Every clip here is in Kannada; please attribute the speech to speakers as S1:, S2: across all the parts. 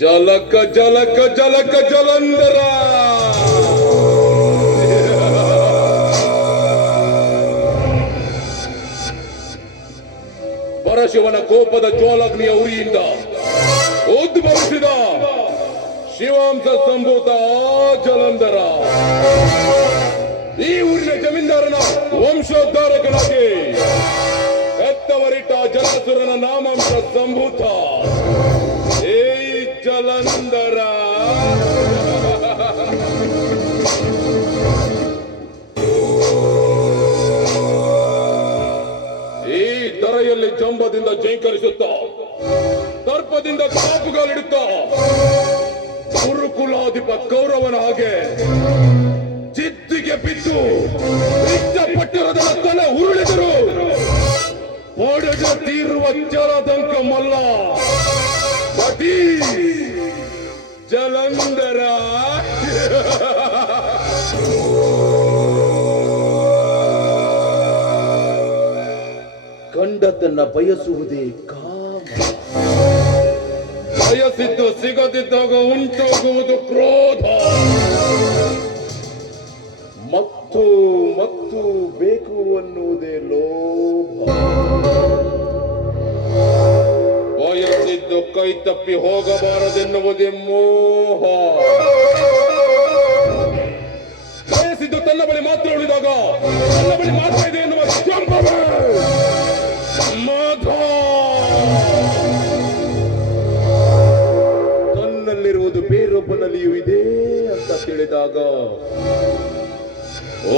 S1: ಜಲಕ ಜಲಕ ಜಲಕ ಜಲಂಧರ. ಪರಶಿವನ ಕೋಪದ ಜ್ವಾಲಾಗ್ನಿಯ ಉರಿಯಿಂದ ಉದ್ಭವಿಸಿದ ಶಿವಾಂಶ ಸಂಭೂತ ಜಲಂಧರ. ಈ ಊರಿನ ಜಮೀನ್ದಾರನ ವಂಶೋದ್ಧಾರಕನಾಗಿ ಎತ್ತವರಿಟ್ಟ ಜಲಸುರನ ನಾಮಾಂಶ ಸಂಭೂತ. ಏ ಜಲಂಧರ. ಈ ದರೆಯಲ್ಲಿ ಜಂಬದಿಂದ ಜೈಕರಿಸುತ್ತ, ದರ್ಪದಿಂದ ಕಾಪುಗಾಲಿಡುತ್ತ ಗುರುಕುಲಾಧಿಪ ಕೌರವನ ಹಾಗೆ ಜಿದ್ದಿಗೆ ಬಿದ್ದು ಇಷ್ಟಪಟ್ಟಿರದ ತಲೆ ಉರುಳಿದರು. ಒಡೆದ ತೀರುವ ಜಲದಂಕ ಮಲ್ಲ. ಪತಿ ಜಲಂಧರ.
S2: ಕಂಡದ್ದನ್ನ ಬಯಸುವುದೇ
S1: ಬಯಸಿದ್ದು ಸಿಗದಿದ್ದಾಗ, ಉಂಟಾಗುವುದು ಕ್ರೋಧ.
S2: ಮತ್ತು ಮತ್ತು ಬೇಕು ಅನ್ನುವುದೇ ಲೋಭ.
S1: ಬಯಸಿದ್ದು ಕೈ ತಪ್ಪಿ ಹೋಗಬಾರದೆನ್ನುವುದೇ ಮೋಹ. ಬಯಸಿದ್ದು ತನ್ನ ಬಳಿ ಮಾತ್ರ ಉಳಿದಾಗ, ತನ್ನ ಬಳಿ ಮಾತ್ರ ಇದೆ ಎನ್ನುವ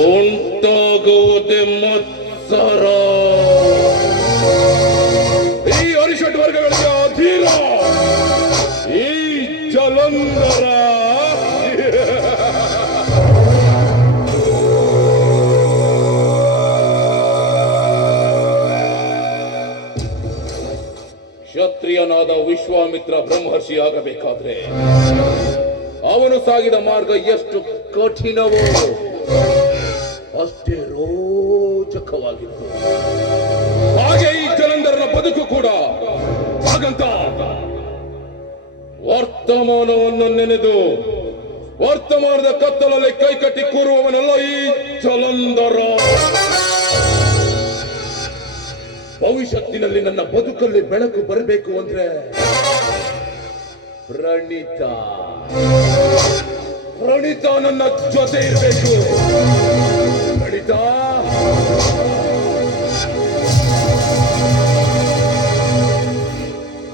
S1: ಉಂಟಾಗುವುದೇ ಮತ್ಸರ ಈ ಅರಿಷಟ್ ವರ್ಗಗಳಿಗೆ ಈ ಜಲಂಧರ. ಕ್ಷತ್ರಿಯನಾದ ವಿಶ್ವಾಮಿತ್ರ ಬ್ರಹ್ಮರ್ಷಿ ಆಗಬೇಕಾದ್ರೆ ಅವನು ಸಾಗಿದ ಮಾರ್ಗ ಎಷ್ಟು? ಕಠಿಣವೋ? ಅಷ್ಟೇ ರೋಚಕವಾಗಿತ್ತು. ಹಾಗೆ ಈ ಜಲಂಧರನ ಬದುಕು ಕೂಡ ಹಾಗಂತ. ವರ್ತಮಾನವನ್ನು ನೆನೆದು ವರ್ತಮಾನದ ಕತ್ತಲಲ್ಲಿ ಕೈಕಟ್ಟಿ ಕೂರುವವನಲ್ಲ ಈ ಜಲಂಧರ ಭವಿಷ್ಯತ್ತಿನಲ್ಲಿ ನನ್ನ ಬದುಕಲ್ಲಿ ಬೆಳಕು ಬರಬೇಕು ಅಂದ್ರೆ ಪ್ರಣೀತ. ಪ್ರಣೀತ ನನ್ನ ಜೊತೆ ಇರಬೇಕು. ಪ್ರಣೀತ.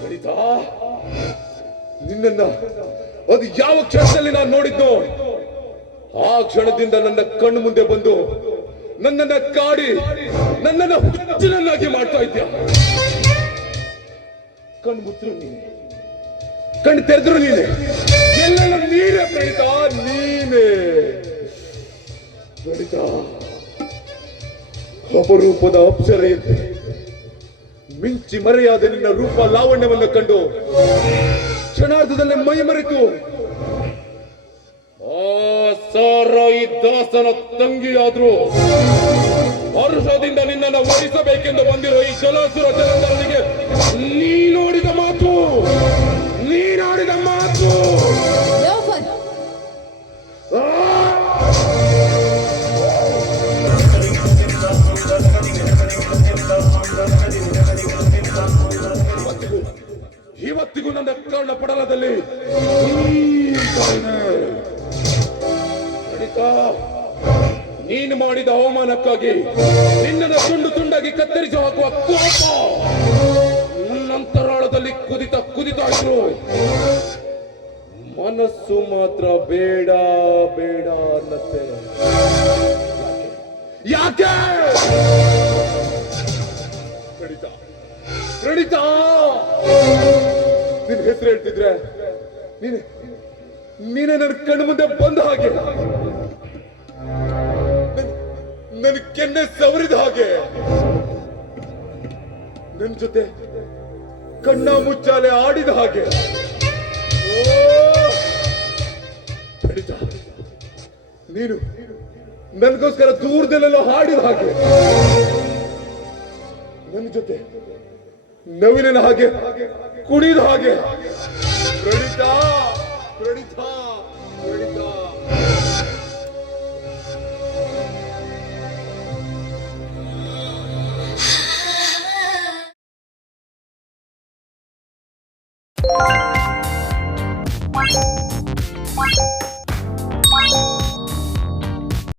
S1: ಪ್ರಣೀತ. ನಿನ್ನನ್ನ ಅದು ಯಾವ ಕ್ಷಣದಲ್ಲಿ ನಾನು ನೋಡಿದ್ದು, ಆ ಕ್ಷಣದಿಂದ ನನ್ನ ಕಣ್ಣು ಮುಂದೆ ಬಂದು ನನ್ನನ್ನ ಕಾಡಿ, ನನ್ನನ್ನ ಹುಚ್ಚಿನನ್ನಾಗಿ ಮಾಡ್ತಾ ಇದ್ಯಾ? ಕಣ್ಣು ಮುಚ್ಚರು ನೀನೆ. ಕಣ್ಣು ತೆರೆದ್ರು ನೀನೆ. ನೀನೇ ಪ್ರೀತ, ನೀನೇ. ಪ್ರಣೀತ ಅಪರೂಪದ ಅಪ್ಸರೆಯಂತೆ, ಮಿಂಚಿ ಮರೆಯಾದ ನಿನ್ನ ರೂಪ ಲಾವಣ್ಯವನ್ನು ಕಂಡು ಕ್ಷಣಾರ್ಧದಲ್ಲಿ ಮೈ ಮರೆತು ಆ ಸಾರ ಈ ದಾಸನ ತಂಗಿಯಾದ್ರು ಹರ್ಷದಿಂದ ನಿನ್ನನ್ನು ವಹಿಸಬೇಕೆಂದು ಬಂದಿರೋ ಈ ಜಲಾಸುರ ಜಲಂಧರನಿಗೆ ನೀ ನೀನು ಮಾಡಿದ ಅವಮಾನಕ್ಕಾಗಿ ನಿನ್ನನ್ನು ತುಂಡು ತುಂಡಾಗಿ ಕತ್ತರಿಸಿ ಹಾಕುವ ಕೋಪ ನನ್ನಂತರಾಳದಲ್ಲಿ ಕುದಿತ ಕುದಿತಾ ಇದ್ರು ಮನಸ್ಸು ಮಾತ್ರ ಬೇಡ ಬೇಡ ಅನ್ನತ್ತೆ. ಯಾಕೆ? ಪ್ರಣೀತ. ಪ್ರಣೀತ! ನಿನ್ ಹೆಸರು ಹೇಳ್ತಿದ್ರೆ? ನೀನೆ ನೀನೆ ನನ್ನ ಕಣ್ಣು ಮುಂದೆ ಬಂದ ಹಾಗೆ. ನನ್- ನನ್ನ ಕೆನ್ನೆ ಸವರಿದ ಹಾಗೆ. ನನ್ನ ಜೊತೆ ಕಣ್ಣ ಮುಚ್ಚಾಲೆ ಆಡಿದ ಹಾಗೆ. ನೀನು ನನಗೋಸ್ಕರ ದೂರದಲ್ಲೆಲ್ಲ ಹಾಡಿದ ಹಾಗೆ. ನನ್ನ ಜೊತೆ ನವಿಲಿನ ಹಾಗೆ ಕುಣಿದ ಹಾಗೆ. ಪ್ರಣೀತಾ ಪ್ರಣೀತಾ